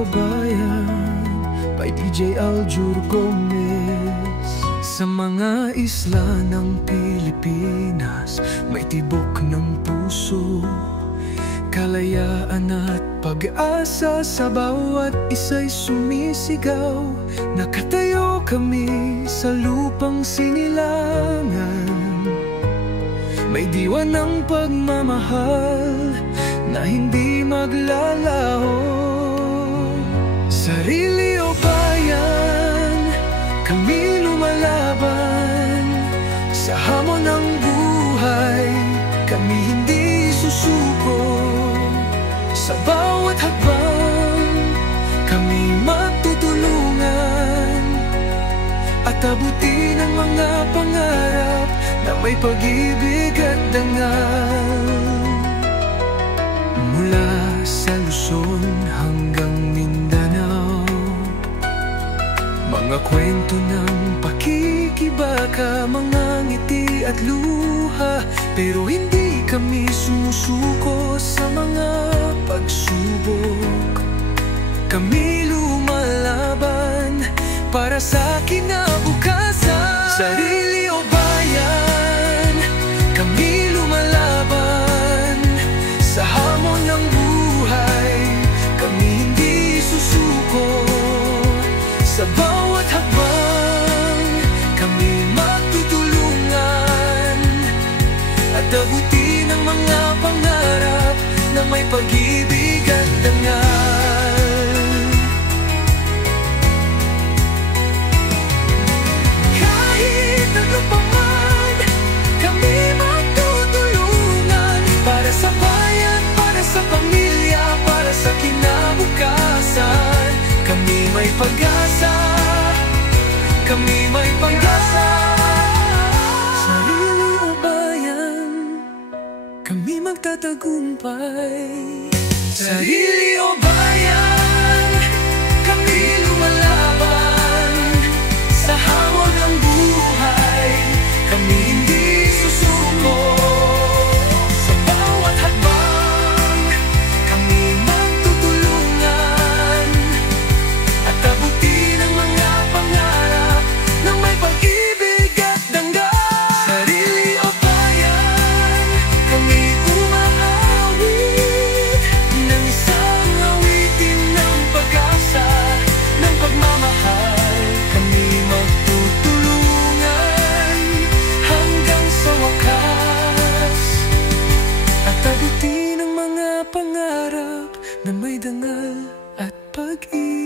Sarili o Bayan by DJ Aljur Gomez. Sa mga isla ng Pilipinas, may tibok ng puso, kalayaan at pag-asa sa bawat isa'y sumisigaw. Nakatayo kami sa lupang sinilangan, may diwa ng pagmamahal na hindi maglalaho. Sarili o bayan, kami lumalaban sa hamon ng buhay, kami hindi susuko. Sa bawat hakbang, kami magtutulungan at abutin ang mga pangarap na may pag-ibig at dangal. Mula sa Luzon hanggang Mindanao, mga kwento ng pakikibaka, mga ngiti at luha, pero hindi kami sumusuko sa mga pagsubok. Kami lumalaban para sa kinabukasan. Sarili o bayan, kami lumalaban sa hamon ng buhay, kami hindi susuko. Sa bawat hakbang, kami magtutulungan at abutin ang mga pangarap na may pag-ibig at dangal. Kahit ano pa man, kami magtutulungan para sa bayan, para sa pamilya, para sa kinabukasan. Kami may pag-asa, kami may pag-asa. Sarili o bayan, kami magtatagumpay. Sarili o bayan, kami lumalaban sa hamon ng buhay, kami hindi susuko. Sa bawat hakbang, kami magtutulungan at abutin ang mga pangarap na may pag-ibig at dangal. Sarili o bayan, kami umaawit ng isang awitin ng pag-asa, ng pagmamahal. Kami magtutulungan hanggang sa wakas at abutin ang mga pangarap na may dangal at pag-ibig.